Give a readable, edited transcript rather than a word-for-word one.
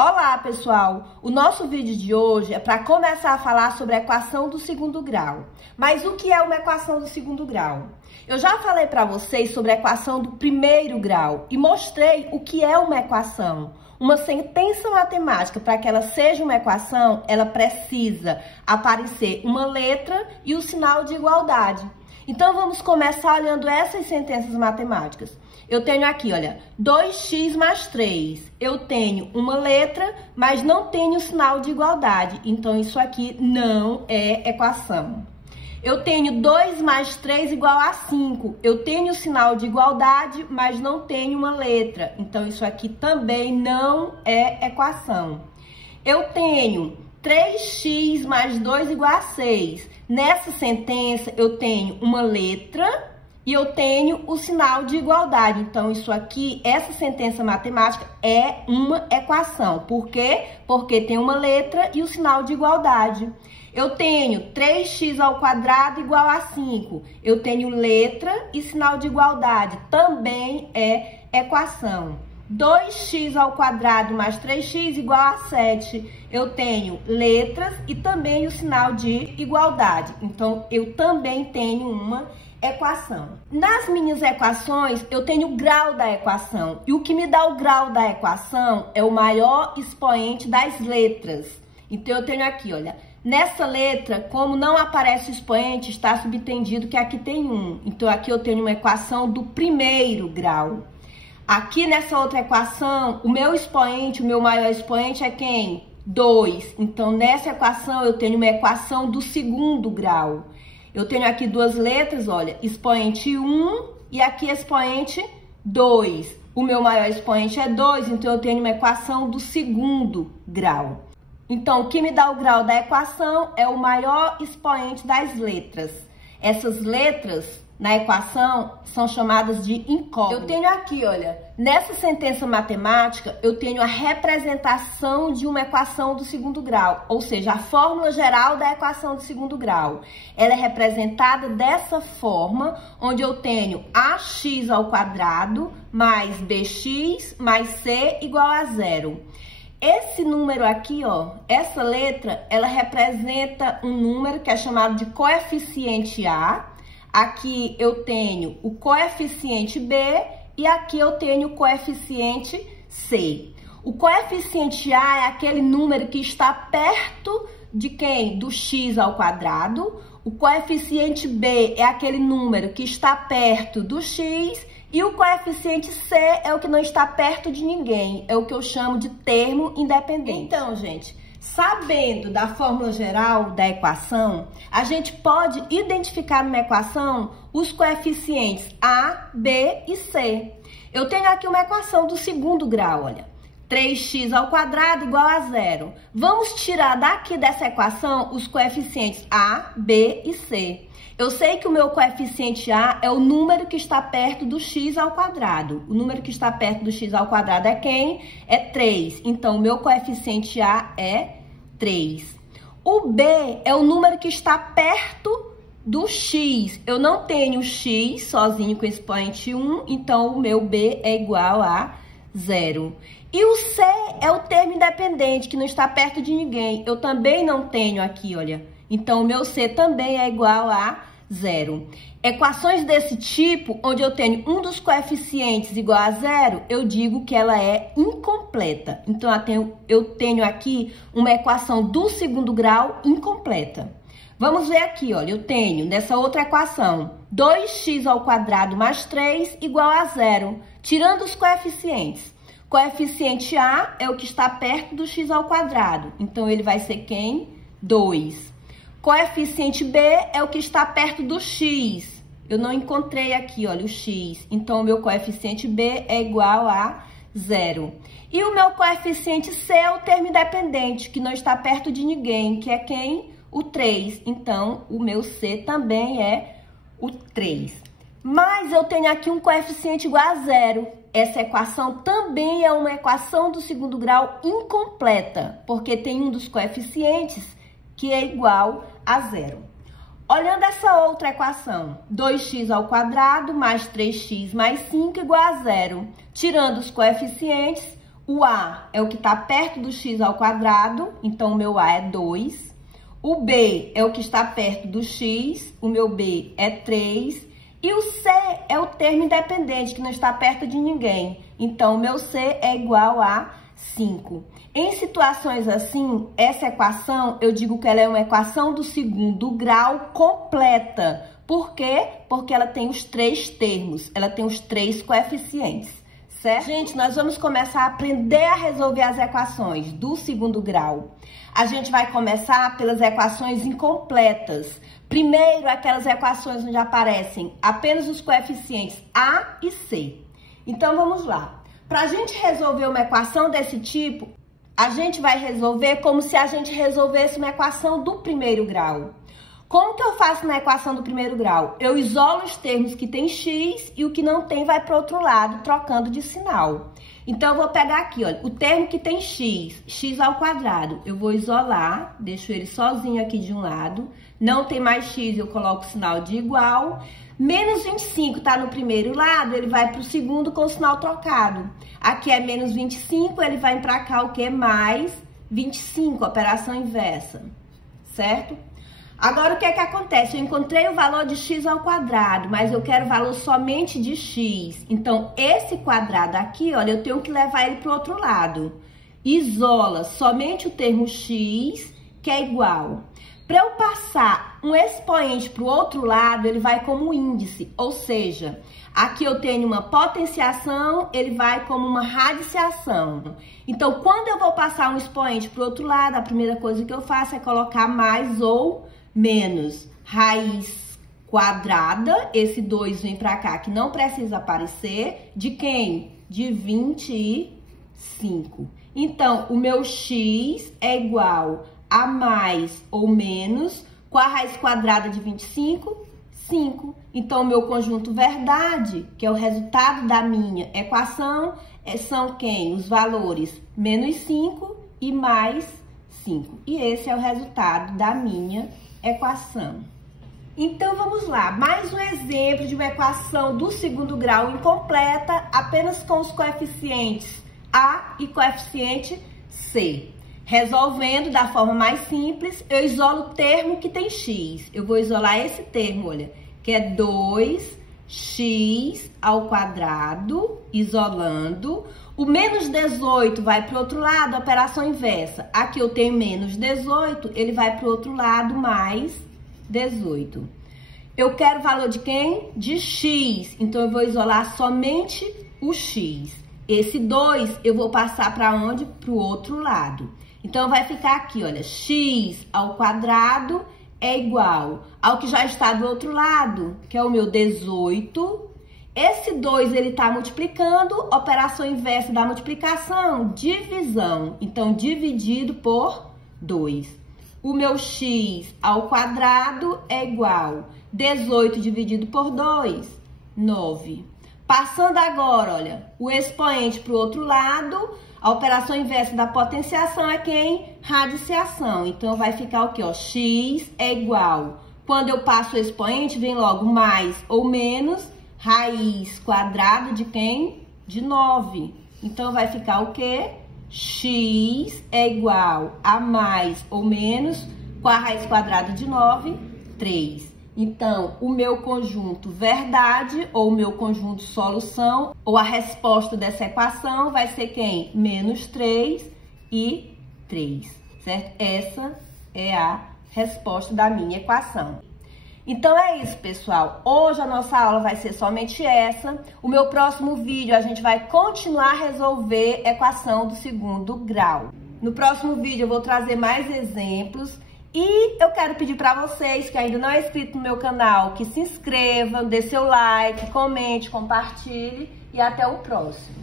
Olá, pessoal! O nosso vídeo de hoje é para começar a falar sobre a equação do segundo grau. Mas o que é uma equação do segundo grau? Eu já falei para vocês sobre a equação do primeiro grau e mostrei o que é uma equação. Uma sentença matemática, para que ela seja uma equação, ela precisa aparecer uma letra e o sinal de igualdade. Então, vamos começar olhando essas sentenças matemáticas. Eu tenho aqui, olha, 2x mais 3. Eu tenho uma letra, mas não tenho o sinal de igualdade. Então, isso aqui não é equação. Eu tenho 2 mais 3 igual a 5. Eu tenho o sinal de igualdade, mas não tenho uma letra. Então, isso aqui também não é equação. Eu tenho 3x mais 2 igual a 6. Nessa sentença, eu tenho uma letra e eu tenho o sinal de igualdade. Então, isso aqui, essa sentença matemática é uma equação. Por quê? Porque tem uma letra e o sinal de igualdade. Eu tenho 3x ao quadrado igual a 5. Eu tenho letra e sinal de igualdade. Também é equação. 2x ao quadrado mais 3x igual a 7. Eu tenho letras e também o sinal de igualdade. Então, eu também tenho uma equação. Nas minhas equações, eu tenho o grau da equação. E o que me dá o grau da equação é o maior expoente das letras. Então, eu tenho aqui, olha, nessa letra, como não aparece o expoente, está subentendido que aqui tem 1. Então, aqui eu tenho uma equação do primeiro grau. Aqui nessa outra equação, o meu expoente, o meu maior expoente é quem? 2. Então, nessa equação, eu tenho uma equação do segundo grau. Eu tenho aqui duas letras, olha, expoente 1 e aqui expoente 2. O meu maior expoente é 2, então eu tenho uma equação do segundo grau. Então, o que me dá o grau da equação é o maior expoente das letras. Essas letras na equação são chamadas de incógnitas. Eu tenho aqui, olha, nessa sentença matemática, eu tenho a representação de uma equação do segundo grau, ou seja, a fórmula geral da equação do segundo grau. Ela é representada dessa forma, onde eu tenho ax ao quadrado mais bx mais c igual a 0. Esse número aqui, ó, essa letra, ela representa um número que é chamado de coeficiente A. Aqui eu tenho o coeficiente B e aqui eu tenho o coeficiente C. O coeficiente A é aquele número que está perto de quem? Do x ao quadrado. O coeficiente B é aquele número que está perto do x. E o coeficiente C é o que não está perto de ninguém. É o que eu chamo de termo independente. Então, gente, sabendo da fórmula geral da equação, a gente pode identificar numa equação os coeficientes A, B e C. Eu tenho aqui uma equação do segundo grau, olha. 3x ao quadrado igual a 0. Vamos tirar daqui dessa equação os coeficientes A, B e C. Eu sei que o meu coeficiente A é o número que está perto do x ao quadrado. O número que está perto do x ao quadrado é quem? É 3. Então, o meu coeficiente A é 3. O B é o número que está perto do x. Eu não tenho x sozinho com expoente 1, então o meu B é igual a 0. E o C é o termo independente, que não está perto de ninguém. Eu também não tenho aqui, olha. Então, o meu C também é igual a 0. Equações desse tipo, onde eu tenho um dos coeficientes igual a 0, eu digo que ela é incompleta. Então, eu tenho aqui uma equação do segundo grau incompleta. Vamos ver aqui, olha, eu tenho nessa outra equação 2x ao quadrado mais 3 igual a 0, tirando os coeficientes. Coeficiente A é o que está perto do x ao quadrado, então ele vai ser quem? 2. Coeficiente B é o que está perto do x. Eu não encontrei aqui, olha, o x. Então, o meu coeficiente B é igual a 0. E o meu coeficiente C é o termo independente, que não está perto de ninguém, que é quem? O 3. Então, o meu C também é o 3. Mas eu tenho aqui um coeficiente igual a 0. Essa equação também é uma equação do segundo grau incompleta, porque tem um dos coeficientes que é igual a 0. Olhando essa outra equação, 2x ao quadrado mais 3x mais 5 igual a 0. Tirando os coeficientes, O A é o que está perto do x ao quadrado, então o meu A é 2. O B é o que está perto do x, o meu B é 3. E o C é o termo independente, que não está perto de ninguém. Então, o meu C é igual a 5. Em situações assim, essa equação, eu digo que ela é uma equação do segundo grau completa. Por quê? Porque ela tem os 3 termos, ela tem os 3 coeficientes, certo? Gente, nós vamos começar a aprender a resolver as equações do segundo grau. A gente vai começar pelas equações incompletas. Primeiro, aquelas equações onde aparecem apenas os coeficientes A e C. Então, vamos lá. Para a gente resolver uma equação desse tipo, a gente vai resolver como se a gente resolvesse uma equação do primeiro grau. Como que eu faço na equação do primeiro grau? Eu isolo os termos que tem x e o que não tem vai para o outro lado, trocando de sinal. Então, eu vou pegar aqui, olha, o termo que tem x ao quadrado, eu vou isolar, deixo ele sozinho aqui de um lado. Não tem mais x, eu coloco o sinal de igual. Menos 25 está no primeiro lado, ele vai para o segundo com o sinal trocado. Aqui é menos 25, ele vai para cá o que? Mais 25, operação inversa, certo? Agora, o que é que acontece? Eu encontrei o valor de x ao quadrado, mas eu quero o valor somente de x. Então, esse quadrado aqui, olha, eu tenho que levar ele para o outro lado. Isola somente o termo x, que é igual. Para eu passar um expoente para o outro lado, ele vai como índice, ou seja, aqui eu tenho uma potenciação, ele vai como uma radiciação. Então, quando eu vou passar um expoente para o outro lado, a primeira coisa que eu faço é colocar mais ou menos raiz quadrada, esse 2 vem para cá, que não precisa aparecer, de quem? De 25. Então, o meu x é igual a mais ou menos, com a raiz quadrada de 25, 5. Então, o meu conjunto verdade, que é o resultado da minha equação, são quem? Os valores menos 5 e mais 5. E esse é o resultado da minha equação. Então, vamos lá. Mais um exemplo de uma equação do segundo grau incompleta, apenas com os coeficientes A e coeficiente C. Resolvendo da forma mais simples, eu isolo o termo que tem x. Eu vou isolar esse termo, olha, que é 2x ao quadrado, isolando. O menos 18 vai para o outro lado, operação inversa. Aqui eu tenho menos 18, ele vai para o outro lado, mais 18. Eu quero o valor de quem? De x. Então, eu vou isolar somente o x. Esse 2 eu vou passar para onde? Para o outro lado. Então, vai ficar aqui, olha, x ao quadrado é igual ao que já está do outro lado, que é o meu 18. Esse 2, ele está multiplicando, operação inversa da multiplicação, divisão. Então, dividido por 2. O meu x ao quadrado é igual 18 dividido por 2, 9. Passando agora, olha, o expoente para o outro lado, a operação inversa da potenciação é quem? Radiciação. Então, vai ficar o quê? Ó, x é igual. Quando eu passo o expoente, vem logo mais ou menos raiz quadrada de quem? De 9. Então, vai ficar o quê? X é igual a mais ou menos, com a raiz quadrada de 9, 3. Então, o meu conjunto verdade, ou o meu conjunto solução, ou a resposta dessa equação vai ser quem? Menos 3 e 3, certo? Essa é a resposta da minha equação. Então, é isso, pessoal. Hoje a nossa aula vai ser somente essa. O meu próximo vídeo a gente vai continuar a resolver equação do segundo grau. No próximo vídeo eu vou trazer mais exemplos. E eu quero pedir para vocês que ainda não é inscrito no meu canal, que se inscrevam, dê seu like, comente, compartilhe e até o próximo.